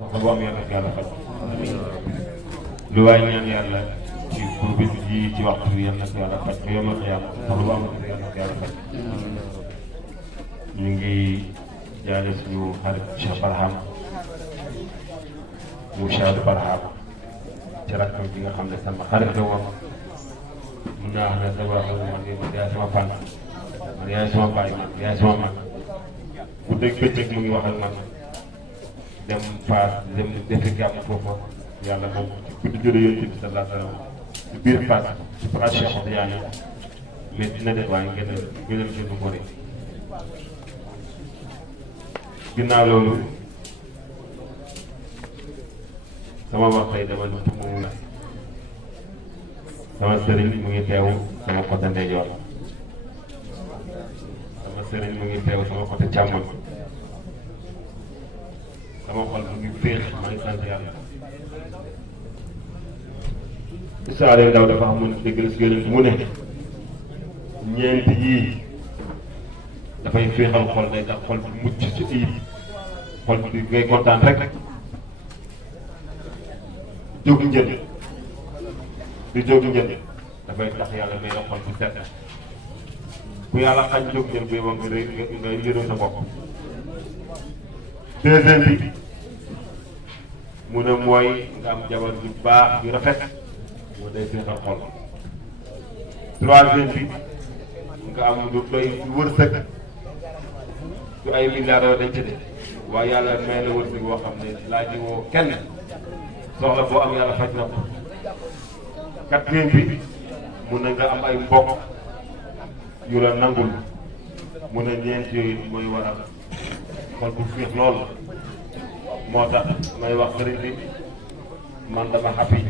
soxla bu am yàlla ak yàlla faj lu waay ñaan yàlla ci pour bis ji ci waxtu bi yàlla ak yàlla faj ko yomal yàlla soxla bu am yàlla ak yàlla faj ñu ngi jaale suñu xarit Cheikh Barham mu Cheikh Barham ci rakkam bi nga xam ne sama xarit la woon mun naa wax ne sama man yaay sama fan man yaay sama baay man yaay sama mag bu dégg bëccëg mu ngi wax ak man dem Fass dem defi gàmm foofa yàlla moom ci guddi jële yonent bi sallallahu alayhi wa sallam ci biir Fass ci place Cheikh Tidiane mais dina def waaye ngeen ci lu bëri ginnaaw loolu sama wax tey dama mu sama sëriñ mu ngi teew sama côté ndeyjoor sama sëriñ mu ngi teew sama côté càmmoñ sama xol mu ngi féex maa ngi sant yàlla Issa Aliou Ndao dafa xam ne dégg na si gën mu ne ñeent yii dafay féexal xol day tax xol bi mucc ci ayib xol bi ngay kontaan rek jóg njël di jóg njël dafay tax yàlla may la xol bu set ku yàlla xañ jóg njël bi moom nga yëroo sa bopp deuxième bi mu ne mooy nga am jabar ju baax ju rafet moo day féexal xol troisième bi nga am lu doy wërsëg du ay milliards yoo dañ ci de waaye yàlla may la wërsëg boo xam ne laaj woo kenn soxla boo am yàlla faj na ko quatrième bi mun na nga am ay mbokk yu la nangul mun na ñeent yooyu mooy waral xol bu féex lool moo tax may wax sëriñ bi man dama happy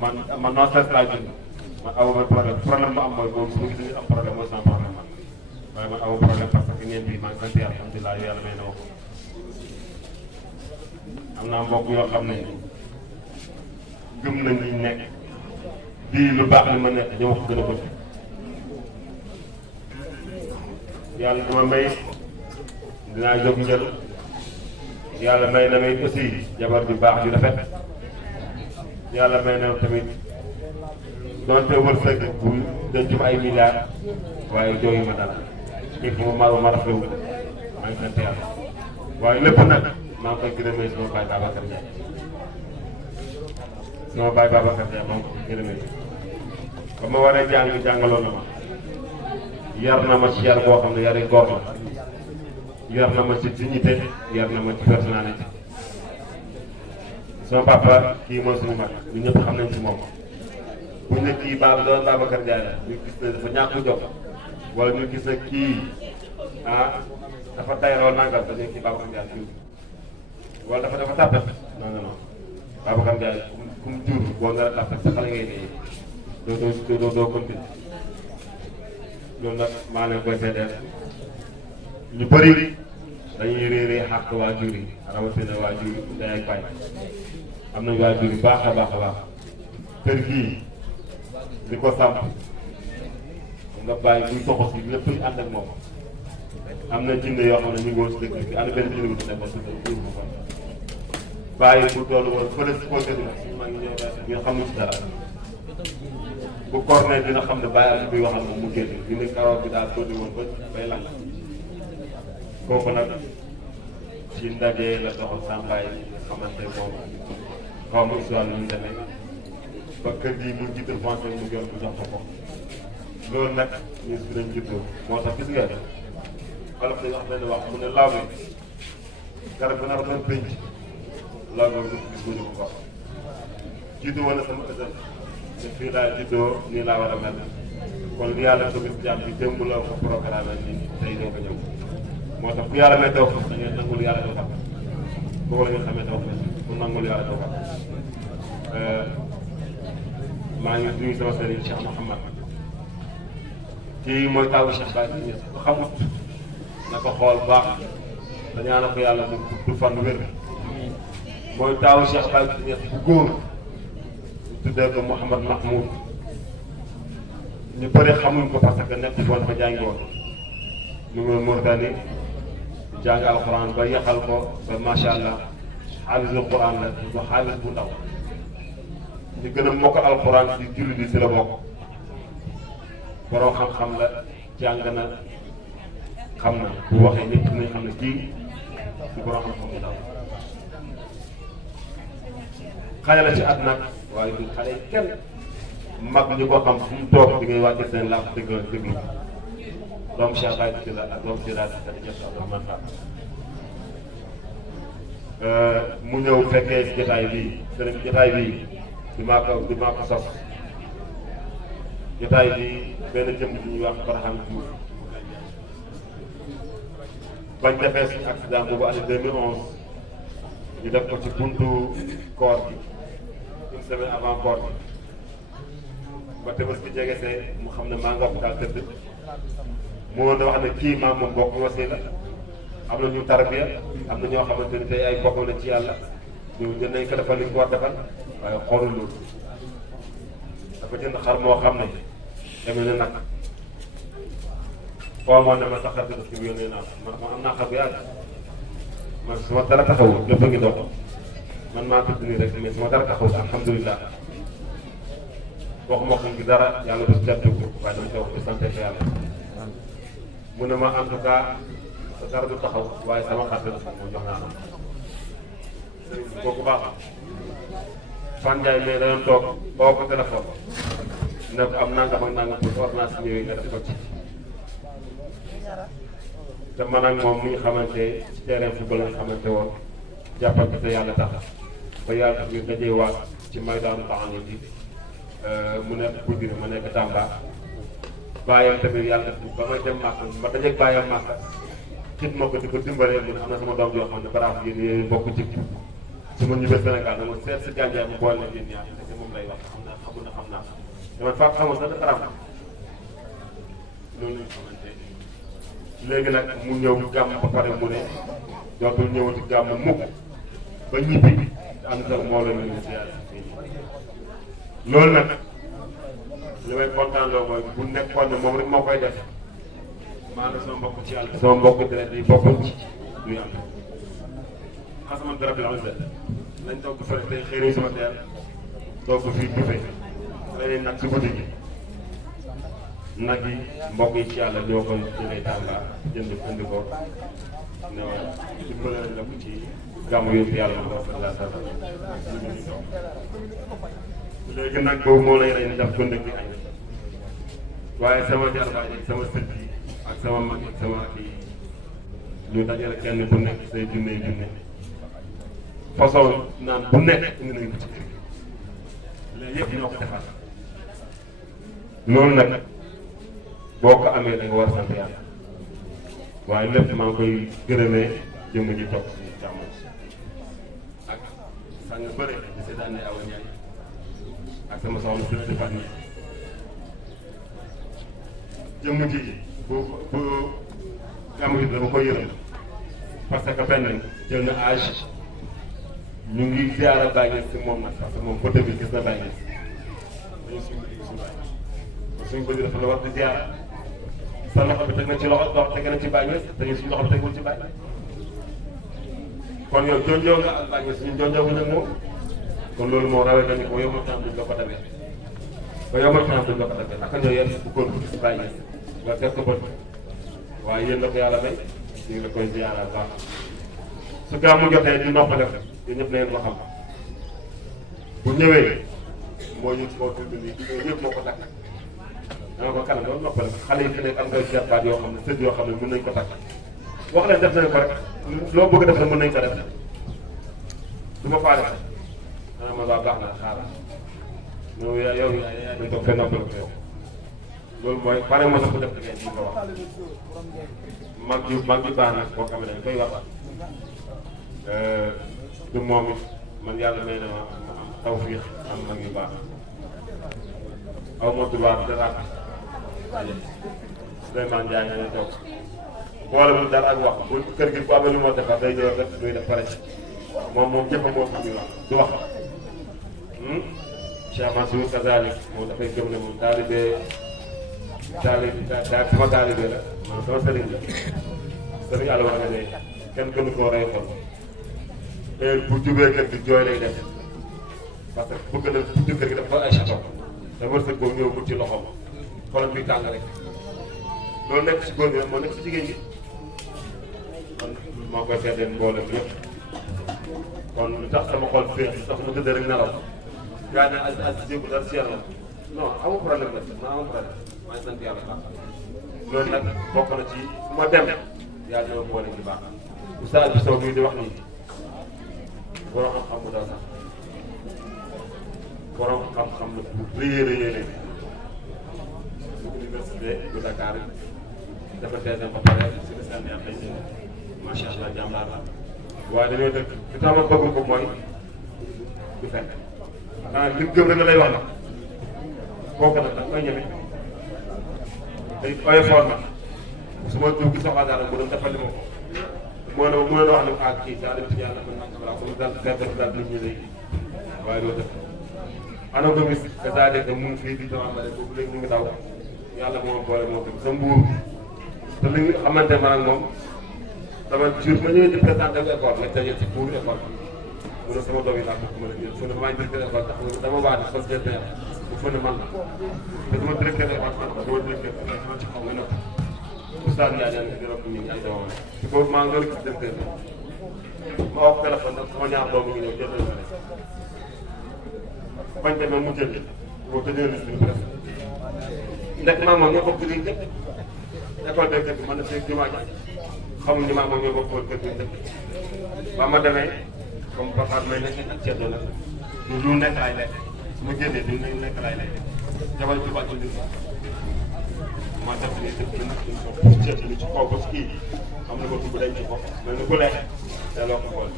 man non stress laa jund man awma problème bu am mooy moom su ma gis am problème mooy sans problème man waaye man awma problème parce que ñeent bi maa ngi sant yàlla alhamdulilah yàlla may na wax am naa mbokk yoo xam ne gëm nañ liñ nekk bii lu baax li ma nekk ñoo wax gën a bëgg yàlla dama may dinaa jóg njël yàlla may na may aussi jabar ju baax ju rafet yàlla may na tamit doonte wërsëg bu denc ay milliards waaye jooyu ma dara il faut ma rafetlu maa ngi sant yàlla waaye lépp nag maa ngi koy gërëmee sama baay Babacar Ndiaye sama baay Babacar Ndiaye maa ngi koy gërëmee ba ma waree jàngaloon na ma yar na ma ci yar boo xam ne yari góor la yar na ma ci dignité yar na ma ci personnalité sama papa kii mooy suñu mag ñu ñëpp xam nañ ci moom buñ ne kii doon Babacar Ndiaye la ñu gis ne dafa ñàkk jot wala ñu gis ne kii dafa tayroo nangal dañuy kii Babacar Ndiaye jur wala dafa tàppet non Babacar Ndiaye ku mu jur boo nga a tàppet sa xale ngay dee doo continuer loolu nag maa leen koy seedeel ñu bëri dañuy réeree xàq waajur yi rawatina waajur yi ndey ak baay am nañ waajur yu baax a baax a baax kër gii li ko sàmp nga bàyyi buy toxo si lépp ñu ànd ak moom am na jinne yoo xam ne ñu ngi woon si dëkk bi am na benn jinne bu ci nekkoon si dëkk bi ko bàyyi bu toll woon fële si côté bi suñu maa ngi ñëw ñu xamul si dara bu cornet dina xam ne bàyyi am buy waxal moom mu génn dina karoot bi daal tolli woon ba bay lang kooku nag ci ndaje la doxal sàmbaay xamante moom xaw ma histoire ni mu demee ba kër gi mu jiital français mu yor mu jox ko loolu nag ñu si dañ juddoo moo tax gis nga xolof dañu wax benn wax mu ne law bi garab bi nar doon pénc law bi gis guñu ko wax jiitu woon na sama ësal te fii laa juddoo nii laa war a mel kon li yàlla bëgg si jàmm bi démb la ko programme ni tey doo ko ñëw moo tax bu yàlla may taw da ngay nangul yàlla doo xam boobu la nga xamee taw pour nangul yàlla doo xam maa ngi nuyu sama sëriñ Cheikh Mouhamad kii mooy tawu Cheikh Baye Niass ko xamut na ko xool baax da ñaanal ko yàlla du fan wér mooy tawu Cheikh Baye Niass bu góor tuddee ko Mouhamad Mahmoud ñu bëri xamuñ ko parce que nekk foon fa jàngi woon ñu ngi Mauritanie jàng alxuraan ba yaxal ko ba macha allah xaalisul Quran la du xaalis bu ndaw ñu gën a mokk alquran ci jullit yi si la bokk borom xam-xam la jàng na xam na bu waxee ñëpp nañ xam ne kii du borom xam-xam bu ndaw xale la ci at nag waaye du xale kenn mag ñi ko xam fu mu toog di ngay wàcce seen làmp déglu doom Cheikh Baye Diouf la ak doom Sira Khadija Abdourahmane Fall mu ñëw fekkee jotaay bii sëriñ jotaay bii di maa ko sos jotaay bii benn jëm bi ñuy wax Barham Diouf bañ defee suñu accident boobu année 2011 ñu def ko ci buntu koor gi une semaine avant koor gi ba Tabaski bi jege see mu xam ne maa ngi hôpital tëdd mu woon na wax ne kii maa moom bokk wasila am na ñu tarbiya am na ñoo xamante ni tey ay bokk na ci yàlla ñu jël nañ ko defal li ñu ko war defal waaye xoolul loolu dafa jënd xar moo xam ne demee na nag foo moon ne ma sax xar Tabaski bi yónnee naa man am naa xar bu yàgg man su ma dara taxawul lépp a ngi dox man maa tudd nii rek mais su ma dara taxawul alhamdulilah waxuma ko ngi dara yàlla du jàpp waaye dama koy wax di sant fa yàlla mu ne ma en tout cas sa dara du taxaw waaye sama xar Tabaski moom jox naa la kooku baax Fan Ndiaye mais dañoo toog boo ko téléphone ne ko am nangam ak nangam pour ordonnance ñëwee nga def ko ci te man ak moom mi nga xamante ci terrain football nga xamante woon jàppante te yàlla tax ba yàlla ñu dajee waat ci maydaanu taxaw bi mu nekk Goudiri ma nekk Tamba bàyyam tamit yàlla def ba may dem Màkka ma dajeeg bàyyam Màkka xit ma ko di ko dimbalee mu ne am na sama doom yoo xam ne baraaf yéen bokk ci su ma ñibbee Sénégal dama seet si gàncax bi boole leen yéen ñaar te moom lay wax xam naa xamul na xam naa dama faa xamoon sax dafa rafet loolu lañ xamante léegi nag mu ñëw gàmm ba pare mu ne dootul ñëwati gàmm mukk ba ñibbi te am na moo la ñu siyaare loolu nag li may kontaan loo mooy bu nekkoon ne moom rek moo koy def maanaam sama mbokk ci yàlla sama mbokk deret yi bokkuñ ci du yàlla xasama garab bi la am lañ toog bu fële tey xëy na sama teel toog fii bu fee leneen nag si guddi gi nag yi mbokk yi ci yàlla ñoo ko jëlee Tamba jënd indi ko ne ma dimbale la ko ci gàmmu yóbbu yàlla ma ko la sa léegi nag boobu moo lay rey ni daf ko ndëkk añ waaye sama jarbaay yi sama sët yi ak sama mag ak sama ak yi ñu dajale kenn bu nekk say junne façon naan bu nekk indi nañ ko ci kër gi léegi yëpp ñoo ko defar loolu nag boo ko amee da nga war a sant yàlla waaye lépp maa ngi koy gërëmee jëmm ji toog si jàmm ak sang bëre di seetaan ne Awa Ndiaye ak sama soxna si si fan yi jëmm ji bu gàmm gi dama koy yërëm parce que benn jël na âge ñu ngi ziara Baye Niass si moom nag parce que moom côté bi gis na Baye Niass dañu suñ bëri dafa la war di ziara sa loxo bi teg na ci loxo dox teg na ci Baye Niass te suñu loxo bi tegul ci Baye kon yow jonjoo nga ak Baye Niass ñun jonjoo nga nag moom kon loolu moo rawee dañu ko yow ma temps duñ la ko demee ba yow ma temps duñ la ko demee naka ñoo yéen bu góor bu gis Baye Niass nga teg ko bët waaye yéen la ko yàlla may ñu ngi la koy ziara baax su gàmmu jotee ñu noppale ko yéen ñëpp na ngeen ko xam bu ñëwee moo ñu koo tudd nii yooyu yëpp moo ko takk danga ko kanam doon noppale ko xale yi fi nekk am nga jarbaat yoo xam ne sët yoo xam ne mën nañ ko takk wax leen def nañ ko rek loo bëgg a def rek mën nañ ko def du ma faale xanaa ma waa baax na xaaral yow yow dañ toog fee noppale ko yow loolu mooy pare moo sax bu def dangay di ko wax mag yu baax nag boo xam ne dañ koy wax du moom it man yàlla may na ma am tawfiix am mag yu baax aw ma droit dara Souleymane Ndiaye nga ne toog boole bu dara ak wax bu kër gi bu amee lu moo defar day ñëw def luy def pare moom jëppam moo fi wax du wax Cheikh Mansour kazalik moom dafay gëm ne moom taalibe sama taalibe la man sama sëriñ la sëriñ àll wax nga ne kenn gënu koo rey xol heure bu jubee kër gi jooy lay def parce que bëgg na buntu kër gi dafa ay château te wërsëg boobu ñëw bu ci loxoom xolam bi tàng rek loolu nekk si góor ñi moo nekk si jigéen ñi kon maa koy seetee mboolem yëpp kon lu tax sama xol féex lu tax ma tëdd rek nelaw gaa ne as jéegu dara si yàlla non amul problème la man amul problème maa ngi sant yàlla baax loolu nag bokk na ci fu ma dem yaa dama boole ci baax oustaz bi sow bii di wax nii borom xam-xam bu daw sax borom xam-xam la bu rëy université bu Dakar dafa teesam ba pare si le seen am nañ macha allah jàmbaar la waaye dañoo dëkk li tax ma bëgg ko mooy du fekk xanaa li gëm rek lay wax nag kooku nag da koy ñeme day oyofoon nag su ma dugg soxlaa dara mu doon defal li ma ko moo wax ne ah kii daa dem ci yàlla mën naa ko balaa comme daal fekk daal nit ñi léegi waaye loolu def ana ko gis que ça dégg mu ngi fii di demandé boobu léegi ñu ngi daw yàlla moo boole moo ko sa mbuur te li nga xamante man ak moom dama jur ma ñëwee di présenté école lañ daje ci buur école mu ne sama doom yi laa ko mën a jël fu ne maa ngi directeur école tax dama waa ne sos DPR bu fu ne man la te dama directeur école dama directeur dama ci xaw nga nëpp oustaz Ndiaye daal di rëbb ñu ay doomam te boobu maa ngi doon gis directeur bi ma wax téléphone nag sama ñaar doom ngi ñëw jël nañ ma bañ demee mu jël boo tëjee liste bi presque ndax maa moom ñoo bokk liñ dëkk école de dëkk man na fekk jumaa ji xamuñ ni maa moom ñoo bokk kër gi dëkk ba ma demee comme parfois may nekk ak ceddo nag lu nekk laay lekk su ma génnee du nekk laay lekk jabar ji wàcc li ma def ni dëkk nag pour ceeb ni ci kaw ba kii xam na ko dugg dañ ci bopp mel ni ku lekk te loo ko xool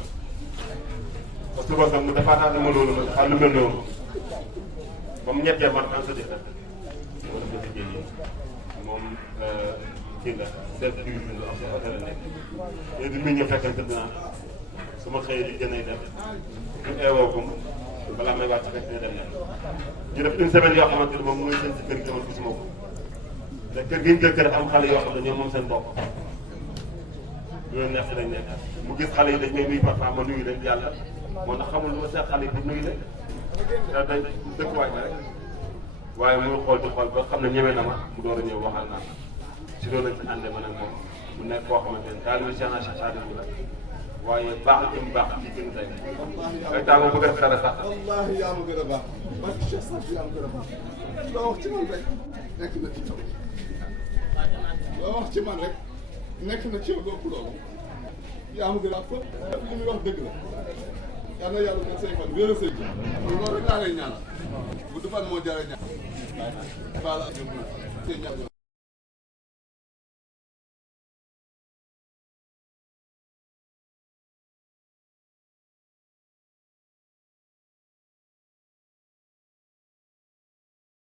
parce que boo mu defaat ma loolu ma defaat lu mel noonu ba mu ñettee man en sa jëkkër wala ba liggéey moom kii la chef cuisine lu am sa hôtel la nekk léegi mi ñu fekkante dinaa su ma xëyee di gën a def ñu eewoo ko balaa may wàcc fekk ne dem na ñu def une semaine yoo xamante ne moom mu ngi seen si kër gi dama gisuma ko te kër gi ñu jël kër am xale yoo xam ne ñoom moom seen bopp loolu neex si lañ nekk mu gis xale yi dañ may nuyu parfois ma nuyu leen yàlla moo tax xamul lu ma seet xale yi di nuyu leen te dañ dëkkuwaay ma rek waaye muy xool di xool ba xam ne ñeme na ma mu door a ñëw waxal naa ci loolu lañ si àndee man ak moom mu nekk koo xamante ne daal di Cheikh Sadio bi la waaye baax na jëm baax ci gën tey ay temps bëgg a def dara sax wallaahi yaa ma gën a baax parce que Cheikh Sadio yaa ma gën a baax loo wax ci man rek nekk na ci yow loo wax ci man rek nekk na ci yow lépp loolu yaa ma gën a fëpp li muy wax dëgg la yal na yàlla nga say fan wéer a say ji loolu rek laa lay ñaanal bu du fan moo jare ñaan baala ak